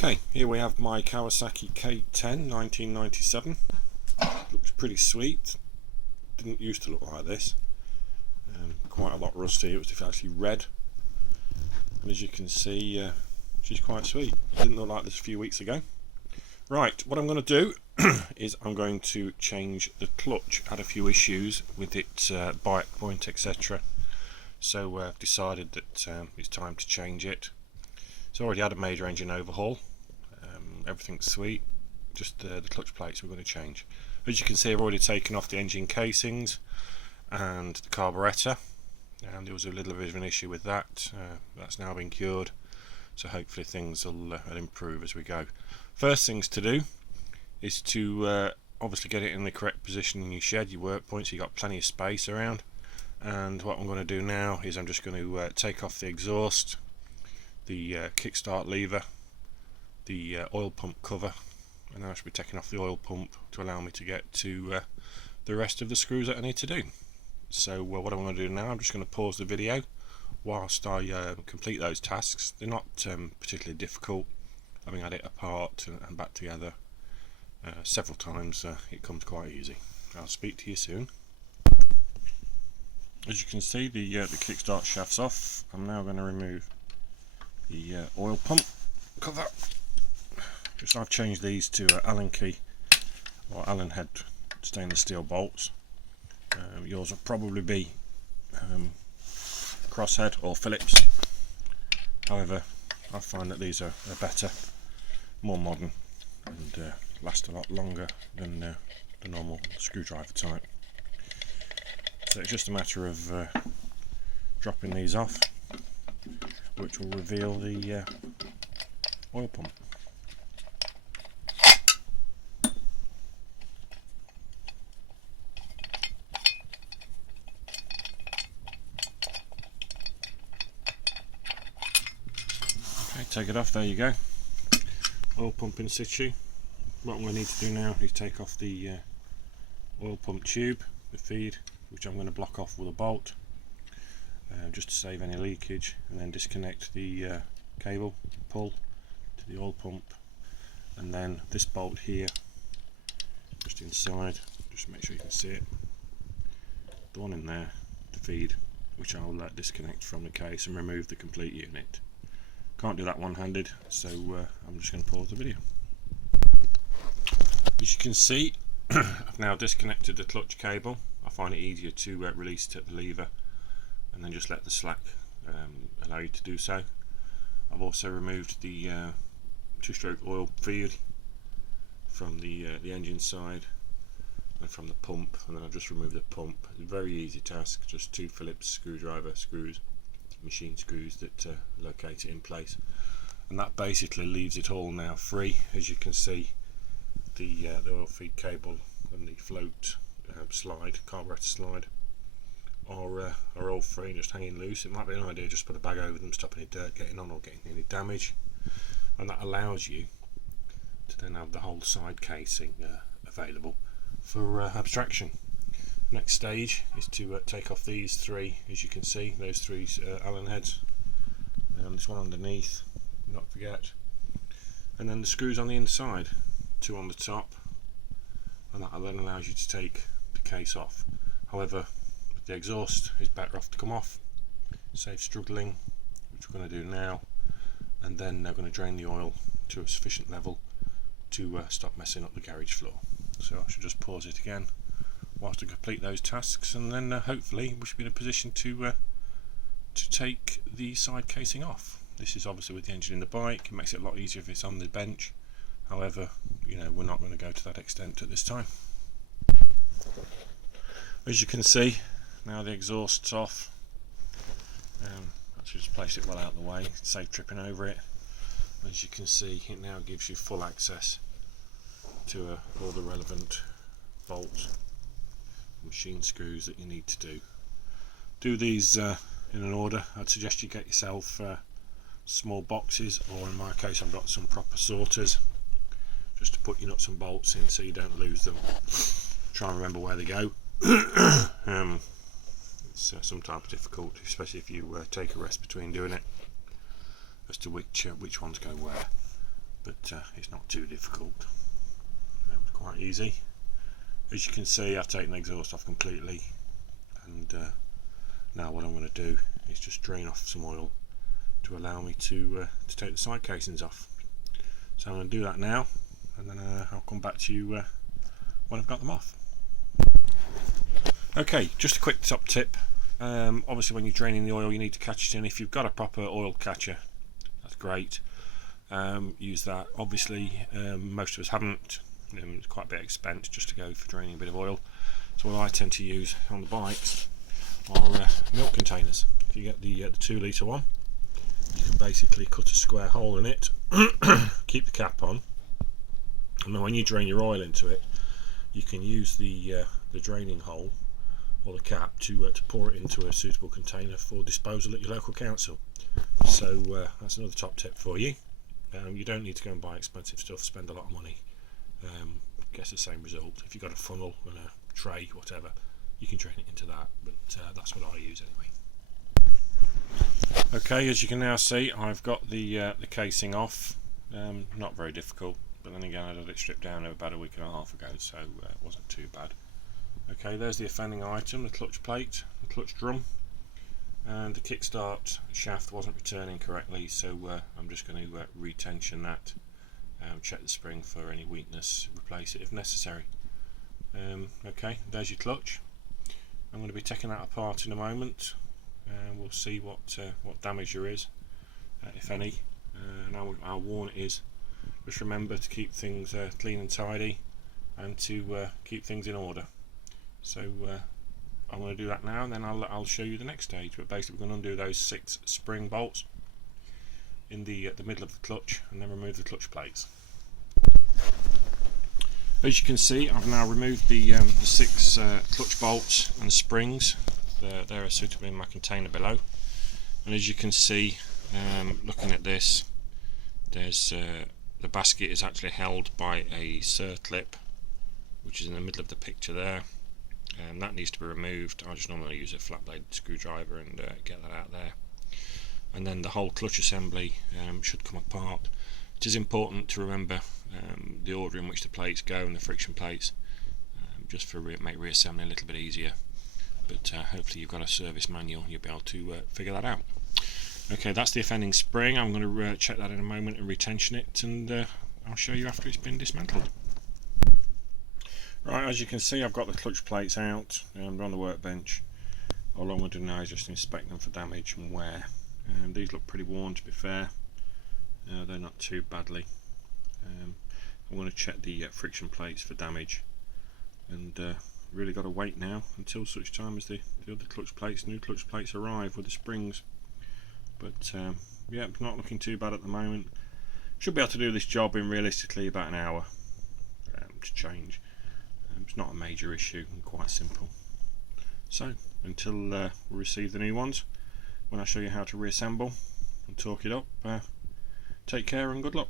Okay, here we have my Kawasaki K10 1997. Looks pretty sweet. Didn't used to look like this. Quite a lot rusty. It was actually red. And as you can see, she's quite sweet. Didn't look like this a few weeks ago. Right, what I'm going to do is I'm going to change the clutch. Had a few issues with its bike point, etc. So I've decided that it's time to change it. It's already had a major engine overhaul. Everything's sweet, just the clutch plates we're going to change. As you can see, I've already taken off the engine casings and the carburettor, and there was a little bit of an issue with that. That's now been cured, so hopefully things will improve as we go. First things to do is to obviously get it in the correct position in your shed, your work point, so you've got plenty of space around. And what I'm going to do now is I'm just going to take off the exhaust, the kickstart lever, the oil pump cover, and now I should be taking off the oil pump to allow me to get to the rest of the screws that I need to do. So what I'm going to do now, I'm just going to pause the video whilst I complete those tasks. They're not particularly difficult. Having had it apart and back together several times, it comes quite easy. I'll speak to you soon. As you can see, the kickstart shaft's off. I'm now going to remove the oil pump cover. Just I've changed these to Allen key or Allen head stainless steel bolts. Yours will probably be crosshead or Phillips. However, I find that these are better, more modern, and last a lot longer than the normal screwdriver type. So it's just a matter of dropping these off, which will reveal the oil pump. Okay, take it off, there you go. Oil pump in situ. What I'm going to need to do now is take off the oil pump tube, the feed, which I'm going to block off with a bolt just to save any leakage, and then disconnect the cable, pull to the oil pump, and then this bolt here just inside, just make sure you can see it, the one in there, the feed, which I'll disconnect from the case and remove the complete unit. Can't do that one-handed, so I'm just going to pause the video. As you can see, I've now disconnected the clutch cable. I find it easier to release it at the lever and then just let the slack allow you to do so. I've also removed the two-stroke oil feed from the engine side and from the pump, and then I've just removed the pump. It's a very easy task, just two Phillips screwdriver screws, machine screws that locate it in place, and that basically leaves it all now free. As you can see, the oil feed cable and the float slide, carburettor slide, are all free, just hanging loose. It might be an idea just put a bag over them, stop any dirt getting on or getting any damage, and that allows you to then have the whole side casing available for abstraction. Next stage is to take off these three, as you can see, those three Allen heads, this one underneath, not forget, and then the screws on the inside, two on the top, and that then allows you to take the case off. However, the exhaust is better off to come off, save struggling, which we're going to do now, and then they're going to drain the oil to a sufficient level to stop messing up the garage floor. So I should just pause it again whilst I complete those tasks, and then hopefully we should be in a position to take the side casing off. This is obviously with the engine in the bike. It makes it a lot easier if it's on the bench. However, you know, we're not going to go to that extent at this time. As you can see, now the exhaust's off. Actually just place it well out of the way, save tripping over it. As you can see, it now gives you full access to all the relevant bolts, machine screws that you need to do. Do these in an order. I'd suggest you get yourself small boxes, or in my case I've got some proper sorters, just to put your nuts and bolts in so you don't lose them. Try and remember where they go. It's sometimes difficult, especially if you take a rest between doing it, as to which ones go where. but it's not too difficult. It's quite easy. As you can see, I've taken the exhaust off completely, and now what I'm going to do is just drain off some oil to allow me to take the side casings off. So I'm going to do that now, and then I'll come back to you when I've got them off. Okay, just a quick top tip. Obviously when you're draining the oil you need to catch it in. If you've got a proper oil catcher, that's great. Use that. Obviously most of us haven't. It's quite a bit of expense just to go for draining a bit of oil. So what I tend to use on the bikes are milk containers. If you get the 2 litre one, you can basically cut a square hole in it, keep the cap on, and then when you drain your oil into it, you can use the draining hole or the cap to pour it into a suitable container for disposal at your local council. So that's another top tip for you. You don't need to go and buy expensive stuff, spend a lot of money, gets the same result. If you've got a funnel and a tray, whatever, you can drain it into that, but that's what I use anyway. Okay, as you can now see, I've got the casing off. Not very difficult, but then again I had it stripped down about a week and a half ago, so it wasn't too bad. Okay, there's the offending item, the clutch plate, the clutch drum, and the kickstart shaft wasn't returning correctly, so I'm just going to retension that, check the spring for any weakness, replace it if necessary. Okay, there's your clutch. I'm going to be taking that apart in a moment, and we'll see what damage there is, if any. And our warn is, just remember to keep things clean and tidy, and to keep things in order. So I'm going to do that now, and then I'll show you the next stage. But basically we're going to undo those 6 spring bolts in the middle of the clutch, and then remove the clutch plates. As you can see, I've now removed the 6 clutch bolts and springs. They're suitably in my container below. And as you can see, looking at this, there's the basket is actually held by a circlip, which is in the middle of the picture there. That needs to be removed. I just normally use a flat blade screwdriver and get that out there. And then the whole clutch assembly should come apart. It is important to remember the order in which the plates go and the friction plates, just for make reassembly a little bit easier. But hopefully you've got a service manual, you'll be able to figure that out. Okay, that's the offending spring. I'm going to check that in a moment and retension it, and I'll show you after it's been dismantled. Right, as you can see, I've got the clutch plates out and on the workbench. All I'm going to do now is just inspect them for damage and wear. These look pretty worn, to be fair. They're not too badly. I'm going to check the friction plates for damage, and really got to wait now until such time as the other clutch plates, new clutch plates, arrive with the springs. But yeah, not looking too bad at the moment. Should be able to do this job in realistically about an hour to change. It's not a major issue and quite simple. So until we receive the new ones, when I show you how to reassemble and torque it up, take care and good luck.